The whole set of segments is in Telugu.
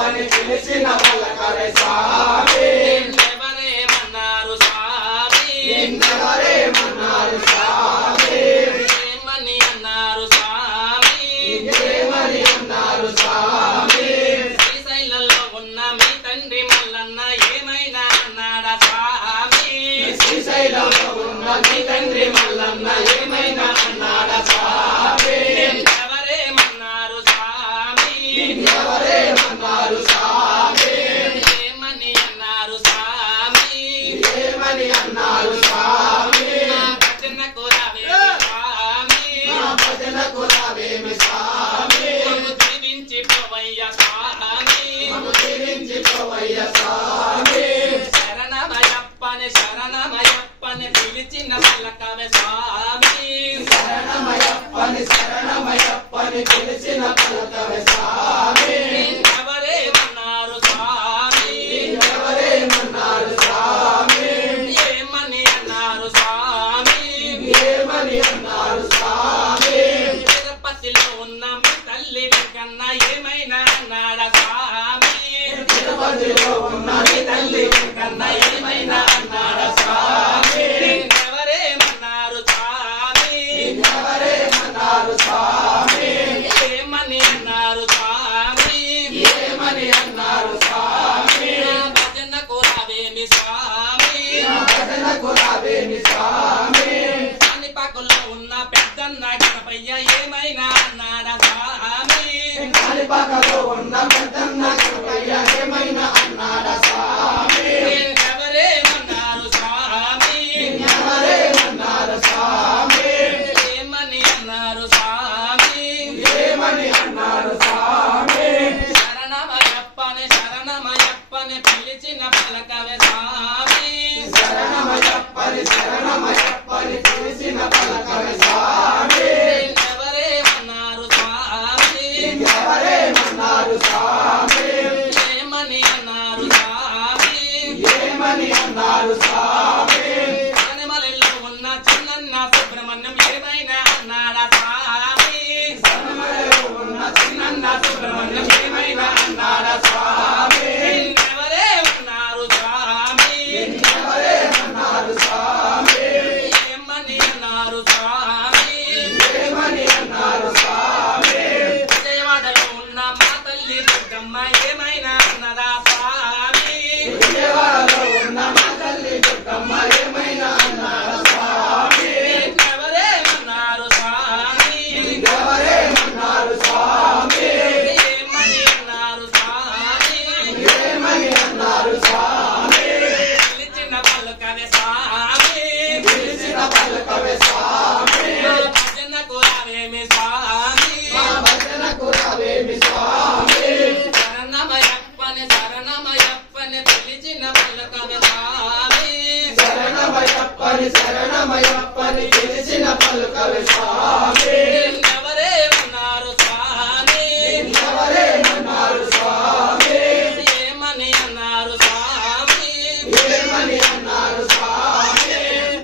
శరణమయ్యప్పని పిలిచిన పలకవే స్వామి నిన్నెవరేమన్నారు స్వామి నిన్నెవరేమన్నారు స్వామి ఏమని అన్నారు స్వామి ఏమని అన్నారు స్వామి శ్రీశైలంలో ఉన్న మీ తండ్రి మల్లన్న ఏమైనా అన్నాడా స్వామి శ్రీశైలంలో ఉన్న మీ తండ్రి మల్లన్న ఏమైనా అన్నాడా స్వామి ఎవరేమన్నారు స్వామి ఎవరేమన్నారు స్వామి ఏమని అన్నారు స్వామి ఏమని అన్నారు స్వామి భజనకు రావేమి స్వామి భజనకు రావేమి స్వామి మమ్ము దీవించిపోవయ్య స్వామి మమ్ము దీవించిపోవయ్య స్వామి శరణమయ్యప్పని శరణమయ్యప్పని పిలిచిన పలకవే స్వామి శరణమయ్యప్పని పిలిచిన పలకవే స్వామి ఎవరేమన్నారు స్వామి ఎవరేమన్నారు స్వామి ఏమని అన్నారు స్వామి ఏమని అన్నారు స్వామి తిరుపతిలో ఉన్న మీ తల్లి వెంకన్న ఏమైనా అన్నాడా స్వామి తిరుపతిలో ఉన్న మీ తల్లి కన్నా ఏమైనా అన్నాడా స్వామి ఎవరేమన్నారు స్వామి ఎవరేమన్నారు స్వామి ఏమని అన్నారు స్వామి ఏమని అన్నారు స్వామి భజనకు రావేమి స్వామి భజనకు రావేమి స్వామి కాణిపాకులో ఉన్న పెద్దన్న గణపయ్య ఏమైనా అన్నాడా స్వామి కాలిపాకలో ఉన్న పెద్దన్న గణపయ్య ఏమైనా అన్నాడా స్వామి ఎవరేమన్నారు స్వామి ఎవరేమన్నారు స్వామి ఏమని అన్నారు స్వామి ఏమని అన్నారు స్వామి శరణమయ్యప్పని శరణమయ్యప్పని పిలిచిన పలకవే స్వామి శరణమయ్యప్పని పిలిచిన పలకవే స్వామి ఎవరేమన్నారు స్వామి ఎవరేమన్నారు స్వామి ఏమని అన్నారు స్వామి ఏమని అన్నారు స్వామి కనిమలలో ఉన్న చిన్న సుబ్రహ్మణ్యం ఏమైనా అన్నాడా స్వామి సనమలలో ఉన్న చిన్న సుబ్రహ్మణ్యం ఏమైనా అన్నాడా స్వామి ఎవరేమన్నారు స్వామి ఎవరేమన్నారు స్వామి ఏమని అన్నారు స్వామి ఏమని అన్నారు స్వామి విజయవాడలో ఉన్న మా తల్లి దుర్గమ్మ ఏమైనా అన్నదా స్వామి విజయవాడలో ఉన్న మా తల్లి దుర్గమ్మ ఏమైనా అన్నాడా స్వామి ఎవరేమన్నారు స్వామి ఎవరేమన్నారు స్వామి ఏమని అన్నారు స్వామి ఏమని అన్నారు స్వామి పిలిచిన పలుకవే స్వామి పిలిచిన పలకవే స్వామి భజనకు రావేమి స్వామి భజనకు రావేమి స్వామి శరణమయ్యప్పని శరణమయ్యప్పని పిలిచిన పలుకవే స్వామి శరణమయ్యప్పని పిలిచిన పలుకవే స్వామి ఎవరేమన్నారు స్వామి ఎవరేమన్నారు స్వామి ఏమని అన్నారు స్వామి ఏమని అన్నారు స్వామి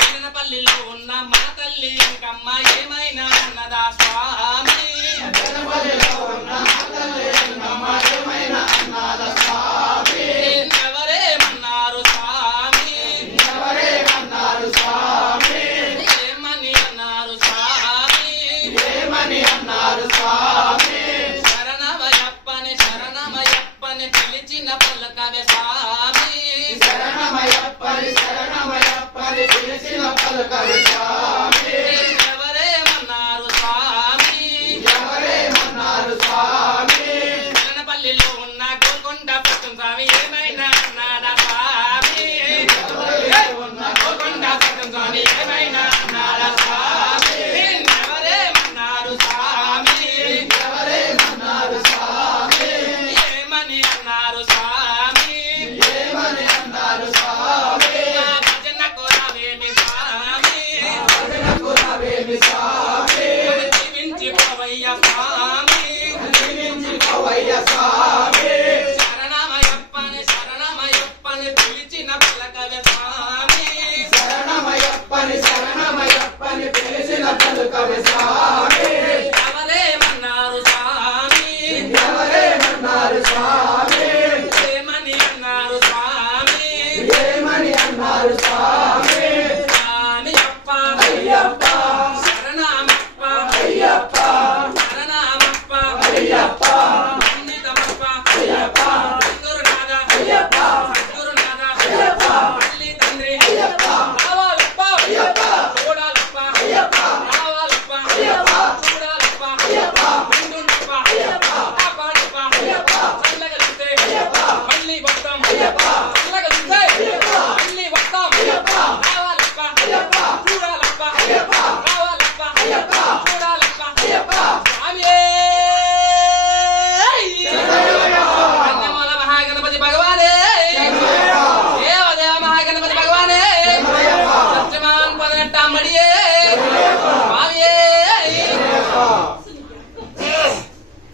చిన్నపల్లిలో ఉన్న మా తల్లి ఇంకమ్మ ఏమైనా అన్నదా స్వామి జనపదిలో ఉన్న మా తల్లి అమ్మ ఏమైనా అన్నాడా స్వామి ఎవరేమన్నారు స్వామి ఎవరేమన్నారు స్వామి ఏమని అన్నారు స్వామి ఏమని అన్నారు స్వామి శరణమయ్యప్పని శరణమయ్యప్పని పిలిచిన పలకవే స్వామి శరణమయ్యప్పని పిలిచిన పలకవే స్వామి